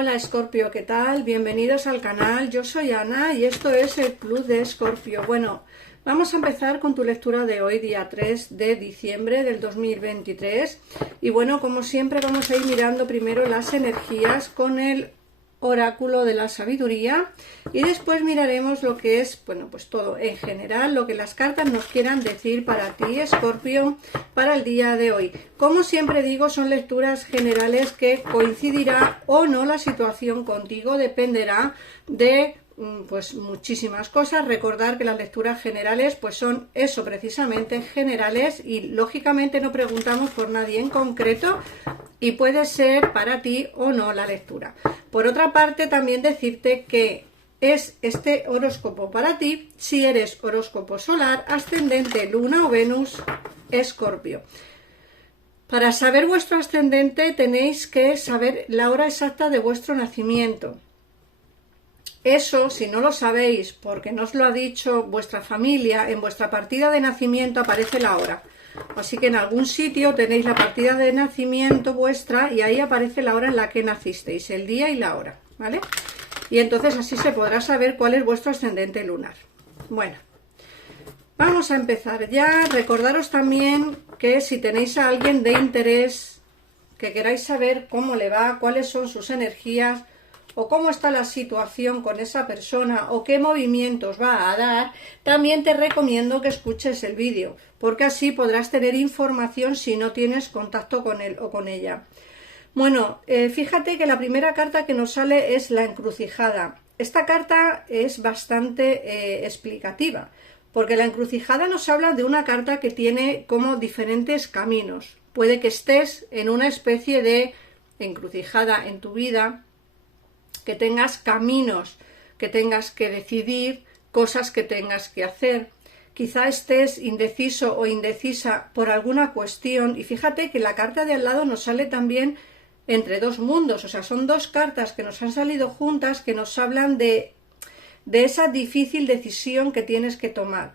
Hola Escorpio, ¿qué tal? Bienvenidos al canal, yo soy Ana y esto es el Club de Escorpio. Bueno, vamos a empezar con tu lectura de hoy, día 3 de diciembre del 2023. Y bueno, como siempre vamos a ir mirando primero las energías con el oráculo de la sabiduría y después miraremos lo que es, bueno, pues todo en general, lo que las cartas nos quieran decir para ti, Escorpio, para el día de hoy. Como siempre digo, son lecturas generales que coincidirá o no la situación contigo, dependerá de pues muchísimas cosas. Recordar que las lecturas generales pues son eso, precisamente generales, y lógicamente no preguntamos por nadie en concreto y puede ser para ti o no la lectura. Por otra parte, también decirte que es este horóscopo para ti si eres horóscopo solar, ascendente, luna o Venus, Escorpio. Para saber vuestro ascendente tenéis que saber la hora exacta de vuestro nacimiento. Eso, si no lo sabéis, porque no os lo ha dicho vuestra familia, en vuestra partida de nacimiento aparece la hora. Así que en algún sitio tenéis la partida de nacimiento vuestra y ahí aparece la hora en la que nacisteis, el día y la hora, ¿vale? Y entonces así se podrá saber cuál es vuestro ascendente lunar. Bueno, vamos a empezar ya. Recordaros también que si tenéis a alguien de interés, que queráis saber cómo le va, cuáles son sus energías, o cómo está la situación con esa persona o qué movimientos va a dar, también te recomiendo que escuches el vídeo, porque así podrás tener información si no tienes contacto con él o con ella. Bueno, fíjate que la primera carta que nos sale es la encrucijada. Esta carta es bastante explicativa, porque la encrucijada nos habla de una carta que tiene como diferentes caminos. Puede que estés en una especie de encrucijada en tu vida, que tengas caminos, que tengas que decidir, cosas que tengas que hacer. Quizá estés indeciso o indecisa por alguna cuestión, y fíjate que la carta de al lado nos sale también entre dos mundos, o sea, son dos cartas que nos han salido juntas que nos hablan de esa difícil decisión que tienes que tomar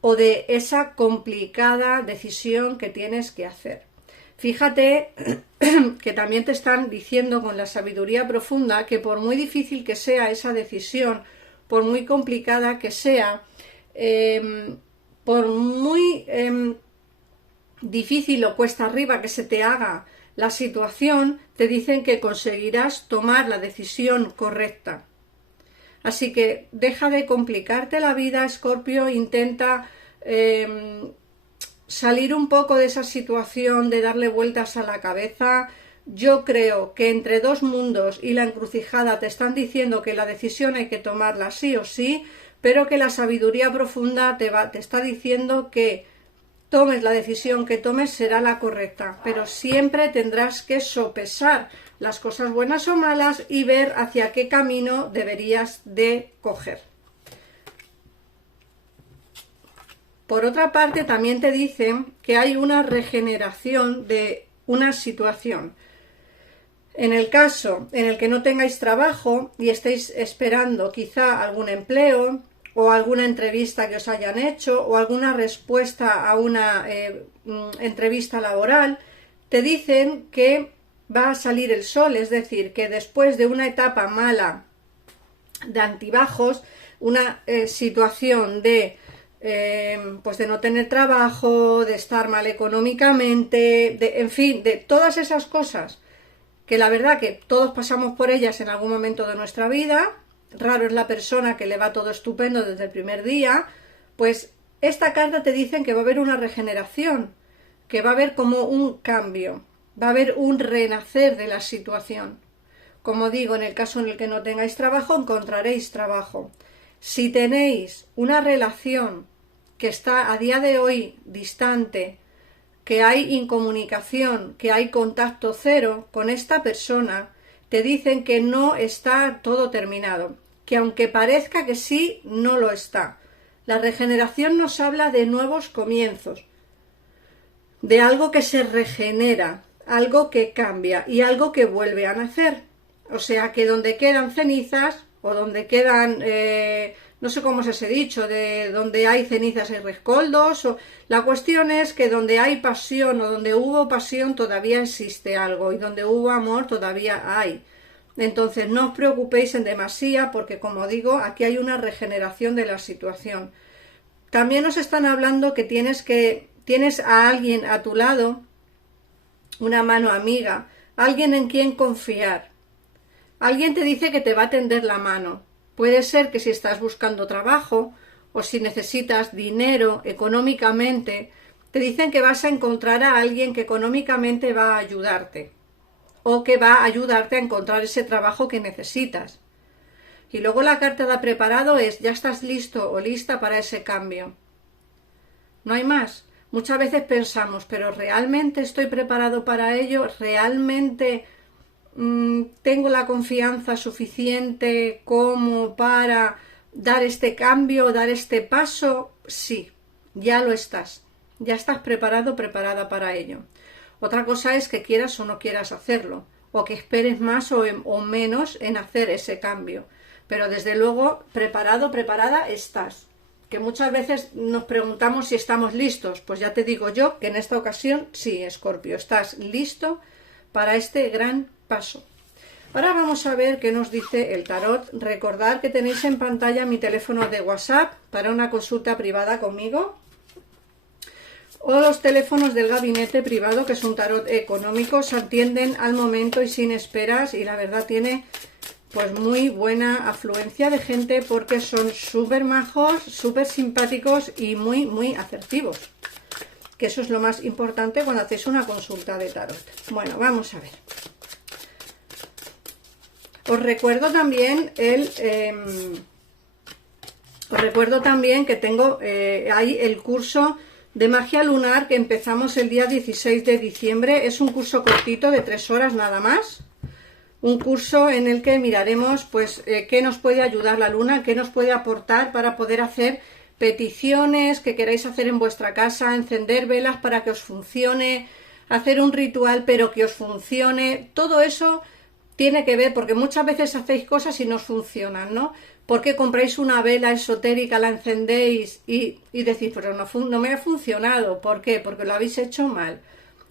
o de esa complicada decisión que tienes que hacer. Fíjate que también te están diciendo con la sabiduría profunda que por muy difícil que sea esa decisión, por muy complicada que sea, por muy difícil o cuesta arriba que se te haga la situación, te dicen que conseguirás tomar la decisión correcta. Así que deja de complicarte la vida, Escorpio, intenta salir un poco de esa situación de darle vueltas a la cabeza. Yo creo que entre dos mundos y la encrucijada te están diciendo que la decisión hay que tomarla sí o sí, pero que la sabiduría profunda te está diciendo que tomes la decisión que tomes será la correcta, pero siempre tendrás que sopesar las cosas buenas o malas y ver hacia qué camino deberías de coger. Por otra parte, también te dicen que hay una regeneración de una situación. En el caso en el que no tengáis trabajo y estéis esperando quizá algún empleo o alguna entrevista que os hayan hecho o alguna respuesta a una entrevista laboral, te dicen que va a salir el sol, es decir, que después de una etapa mala de altibajos, una situación de pues de no tener trabajo, de estar mal económicamente, en fin, de todas esas cosas que la verdad que todos pasamos por ellas en algún momento de nuestra vida. Raro es la persona que le va todo estupendo desde el primer día. Pues esta carta te dicen que va a haber una regeneración, que va a haber como un cambio, va a haber un renacer de la situación. Como digo, en el caso en el que no tengáis trabajo, encontraréis trabajo. Si tenéis una relación que está a día de hoy distante, que hay incomunicación, que hay contacto cero con esta persona, te dicen que no está todo terminado, que aunque parezca que sí, no lo está. La regeneración nos habla de nuevos comienzos, de algo que se regenera, algo que cambia y algo que vuelve a nacer. O sea que donde quedan cenizas o donde quedan, no sé cómo se os he dicho, de donde hay cenizas hay rescoldos, o la cuestión es que donde hay pasión o donde hubo pasión todavía existe algo y donde hubo amor todavía hay. Entonces no os preocupéis en demasía porque, como digo, aquí hay una regeneración de la situación. También os están hablando que tienes a alguien a tu lado, una mano amiga, alguien en quien confiar. Alguien te dice que te va a tender la mano. Puede ser que si estás buscando trabajo o si necesitas dinero económicamente, te dicen que vas a encontrar a alguien que económicamente va a ayudarte o que va a ayudarte a encontrar ese trabajo que necesitas. Y luego la carta de preparado es ya estás listo o lista para ese cambio. No hay más. Muchas veces pensamos, pero ¿realmente estoy preparado para ello? ¿Realmente tengo la confianza suficiente como para dar este cambio, dar este paso? Sí, ya lo estás. Ya estás preparado, preparada para ello. Otra cosa es que quieras o no quieras hacerlo, o que esperes más o menos en hacer ese cambio. Pero desde luego, preparado, preparada estás. Que muchas veces nos preguntamos si estamos listos. Pues ya te digo yo que en esta ocasión sí, Escorpio, estás listo para este gran paso. Ahora vamos a ver qué nos dice el tarot. Recordad que tenéis en pantalla mi teléfono de WhatsApp para una consulta privada conmigo, o los teléfonos del gabinete privado, que es un tarot económico. Se atienden al momento y sin esperas, y la verdad tiene pues muy buena afluencia de gente porque son súper majos, súper simpáticos y muy asertivos, que eso es lo más importante cuando hacéis una consulta de tarot. Bueno, vamos a ver. Os recuerdo también que tengo ahí el curso de magia lunar que empezamos el día 16 de diciembre. Es un curso cortito de 3 horas nada más. Un curso en el que miraremos pues qué nos puede ayudar la luna, qué nos puede aportar para poder hacer peticiones que queráis hacer en vuestra casa, encender velas para que os funcione, hacer un ritual pero que os funcione. Todo eso tiene que ver, porque muchas veces hacéis cosas y no os funcionan, ¿no? Porque compráis una vela esotérica, la encendéis y decís, pero no me ha funcionado. ¿Por qué? Porque lo habéis hecho mal.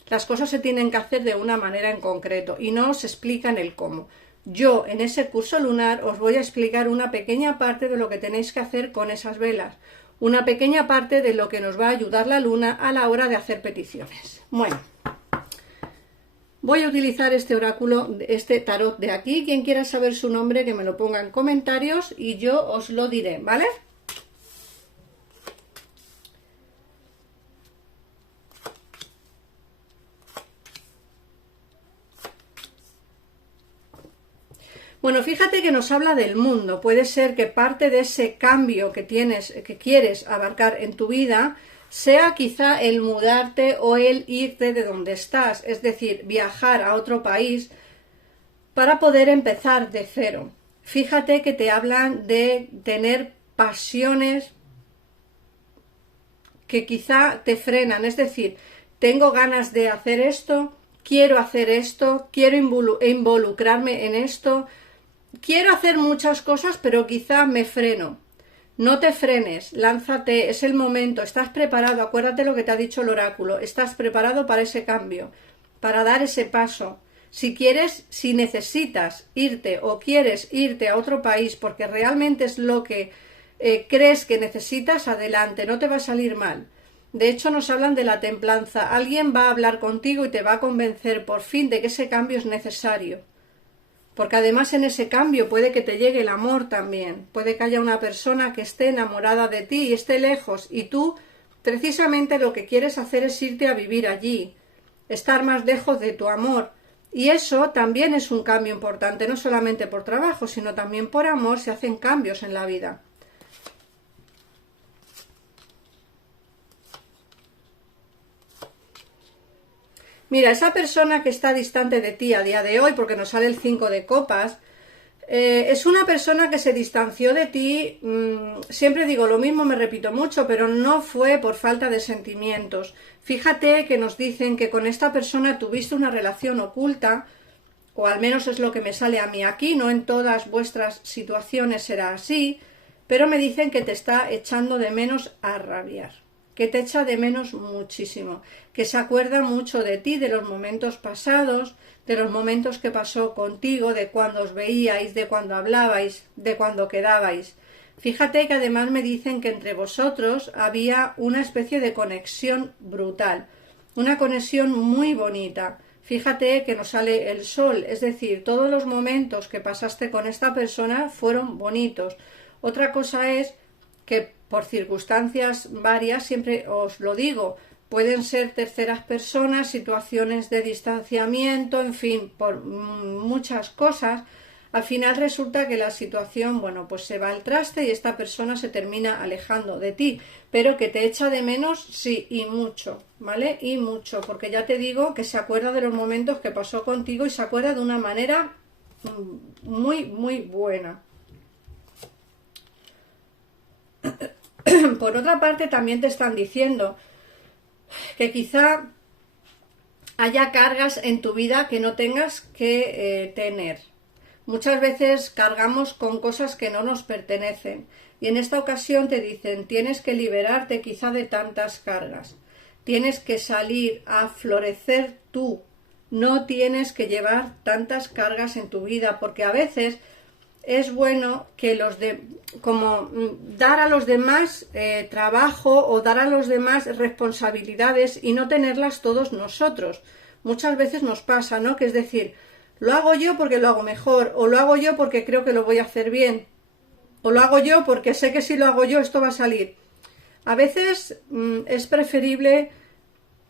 Las cosas se tienen que hacer de una manera en concreto y no os explican el cómo. Yo en ese curso lunar os voy a explicar una pequeña parte de lo que tenéis que hacer con esas velas, una pequeña parte de lo que nos va a ayudar la luna a la hora de hacer peticiones. Bueno, voy a utilizar este oráculo, este tarot de aquí. Quien quiera saber su nombre, que me lo ponga en comentarios y yo os lo diré, ¿vale? Bueno, fíjate que nos habla del mundo. Puede ser que parte de ese cambio que quieres abarcar en tu vida, sea quizá el mudarte o el irte de donde estás, es decir, viajar a otro país para poder empezar de cero. Fíjate que te hablan de tener pasiones que quizá te frenan, es decir, tengo ganas de hacer esto, quiero involucrarme en esto, quiero hacer muchas cosas, pero quizá me freno. No te frenes, lánzate, es el momento, estás preparado, acuérdate lo que te ha dicho el oráculo, estás preparado para ese cambio, para dar ese paso. Si necesitas irte o quieres irte a otro país porque realmente es lo que crees que necesitas, adelante, no te va a salir mal. De hecho, nos hablan de la templanza. Alguien va a hablar contigo y te va a convencer por fin de que ese cambio es necesario. Porque además en ese cambio puede que te llegue el amor también. Puede que haya una persona que esté enamorada de ti y esté lejos y tú precisamente lo que quieres hacer es irte a vivir allí, estar más lejos de tu amor. Y eso también es un cambio importante, no solamente por trabajo, sino también por amor se hacen cambios en la vida. Mira, esa persona que está distante de ti a día de hoy, porque nos sale el 5 de copas, es una persona que se distanció de ti, siempre digo lo mismo, me repito mucho, pero no fue por falta de sentimientos. Fíjate que nos dicen que con esta persona tuviste una relación oculta, o al menos es lo que me sale a mí aquí, no en todas vuestras situaciones será así, pero me dicen que te está echando de menos a rabiar, que te echa de menos muchísimo, que se acuerda mucho de ti, de los momentos pasados, de los momentos que pasó contigo, de cuando os veíais, de cuando hablabais, de cuando quedabais. Fíjate que además me dicen que entre vosotros había una especie de conexión brutal, una conexión muy bonita. Fíjate que nos sale el sol, es decir, todos los momentos que pasaste con esta persona fueron bonitos. Otra cosa es que por circunstancias varias, siempre os lo digo, pueden ser terceras personas, situaciones de distanciamiento, en fin, por muchas cosas. Al final resulta que la situación, bueno, pues se va al traste y esta persona se termina alejando de ti, pero que te echa de menos, sí, y mucho, ¿vale? Y mucho, porque ya te digo que se acuerda de los momentos que pasó contigo y se acuerda de una manera muy, muy buena. Por otra parte, también te están diciendo que quizá haya cargas en tu vida que no tengas que tener. Muchas veces cargamos con cosas que no nos pertenecen y en esta ocasión te dicen tienes que liberarte quizá de tantas cargas, tienes que salir a florecer tú, no tienes que llevar tantas cargas en tu vida, porque a veces es bueno que como dar a los demás trabajo o dar a los demás responsabilidades y no tenerlas todos nosotros. Muchas veces nos pasa, ¿no? Que es decir, lo hago yo porque lo hago mejor, o lo hago yo porque creo que lo voy a hacer bien, o lo hago yo porque sé que si lo hago yo esto va a salir. A veces es preferible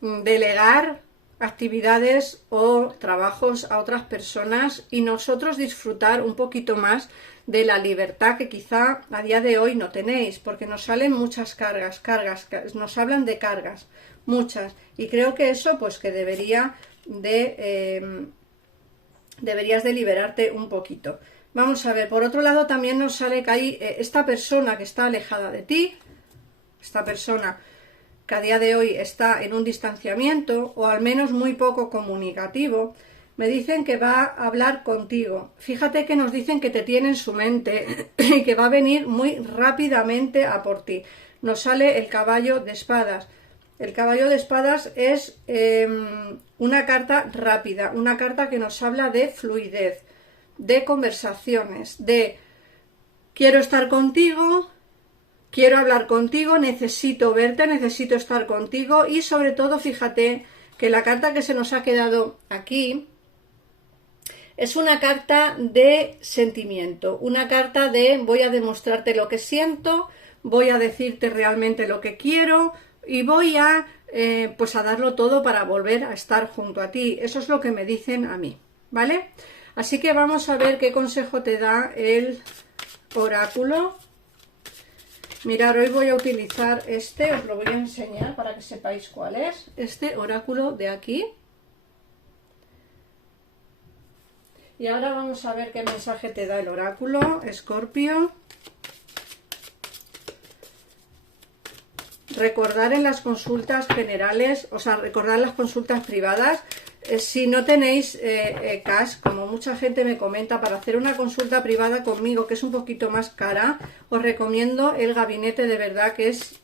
delegar actividades o trabajos a otras personas y nosotros disfrutar un poquito más de la libertad que quizá a día de hoy no tenéis, porque nos salen muchas cargas, nos hablan de cargas, muchas, y creo que eso pues que deberías de liberarte un poquito. Vamos a ver, por otro lado también nos sale que hay esta persona que está alejada de ti, esta persona que a día de hoy está en un distanciamiento o al menos muy poco comunicativo, me dicen que va a hablar contigo. Fíjate que nos dicen que te tiene en su mente y que va a venir muy rápidamente a por ti. Nos sale el caballo de espadas. El caballo de espadas es una carta rápida, una carta que nos habla de fluidez, de conversaciones, de quiero estar contigo, quiero hablar contigo, necesito verte, necesito estar contigo y sobre todo fíjate que la carta que se nos ha quedado aquí es una carta de sentimiento, una carta de voy a demostrarte lo que siento, voy a decirte realmente lo que quiero y voy a pues a darlo todo para volver a estar junto a ti. Eso es lo que me dicen a mí, ¿vale? Así que vamos a ver qué consejo te da el oráculo. Mirad, hoy voy a utilizar os lo voy a enseñar para que sepáis cuál es, este oráculo de aquí. Y ahora vamos a ver qué mensaje te da el oráculo, Escorpio. Recordar en las consultas generales, o sea, recordar las consultas privadas, si no tenéis cash, como mucha gente me comenta, para hacer una consulta privada conmigo, que es un poquito más cara, os recomiendo el gabinete de verdad, que es,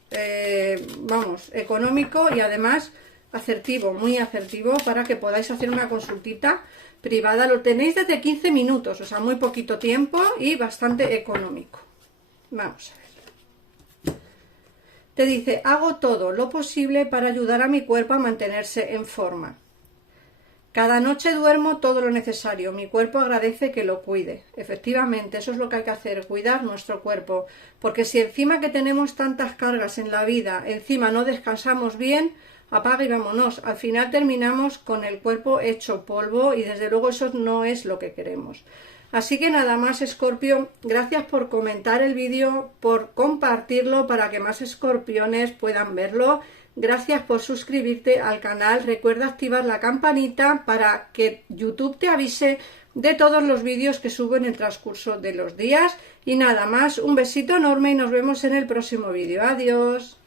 vamos, económico y además asertivo, muy asertivo, para que podáis hacer una consultita privada. Lo tenéis desde 15 minutos, o sea, muy poquito tiempo y bastante económico. Vamos a ver. Te dice, hago todo lo posible para ayudar a mi cuerpo a mantenerse en forma. Cada noche duermo todo lo necesario, mi cuerpo agradece que lo cuide. Efectivamente, eso es lo que hay que hacer, cuidar nuestro cuerpo. Porque si encima que tenemos tantas cargas en la vida, encima no descansamos bien, apaga y vámonos. Al final terminamos con el cuerpo hecho polvo y desde luego eso no es lo que queremos. Así que nada más, Escorpio, gracias por comentar el vídeo, por compartirlo para que más escorpiones puedan verlo. Gracias por suscribirte al canal. Recuerda activar la campanita para que YouTube te avise de todos los vídeos que subo en el transcurso de los días. Y nada más, un besito enorme y nos vemos en el próximo vídeo. Adiós.